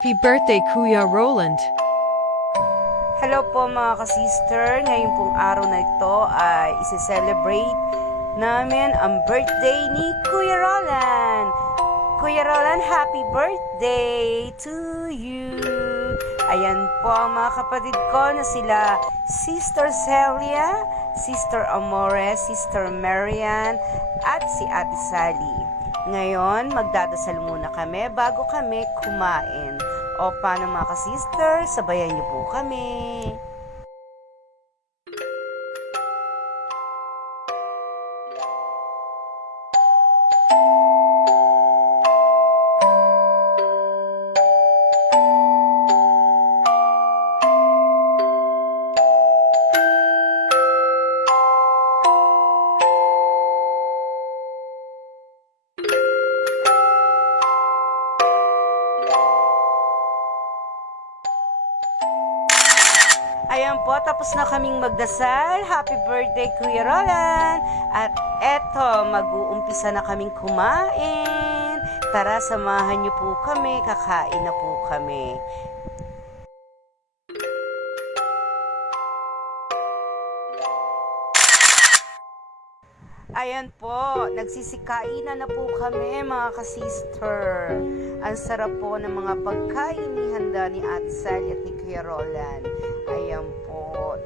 Happy birthday, Kuya Roland. Hello po mga ka-sister. Ngayon pong araw na ito ay isi-celebrate namin ang birthday ni Kuya Roland. Kuya Roland, happy birthday to you. Ayan po ang mga kapatid ko na sila Sister Celia, Sister Amore, Sister Marian, at si Ate Sally. Ngayon, magdadasal muna kami bago kami kumain. O paano mga ka-sister, sabayan niyo po kami. Ayan po, tapos na kaming magdasal. Happy birthday, Kuya Roland! At eto, mag-uumpisa na kaming kumain. Tara, samahan niyo po kami. Kakain na po kami. Ayan po, nagsisikainan na po kami mga ka-sister. Ang sarap po ng mga pagkain ni handa ni Ate Sally at ni Kuya Roland. Ayan po.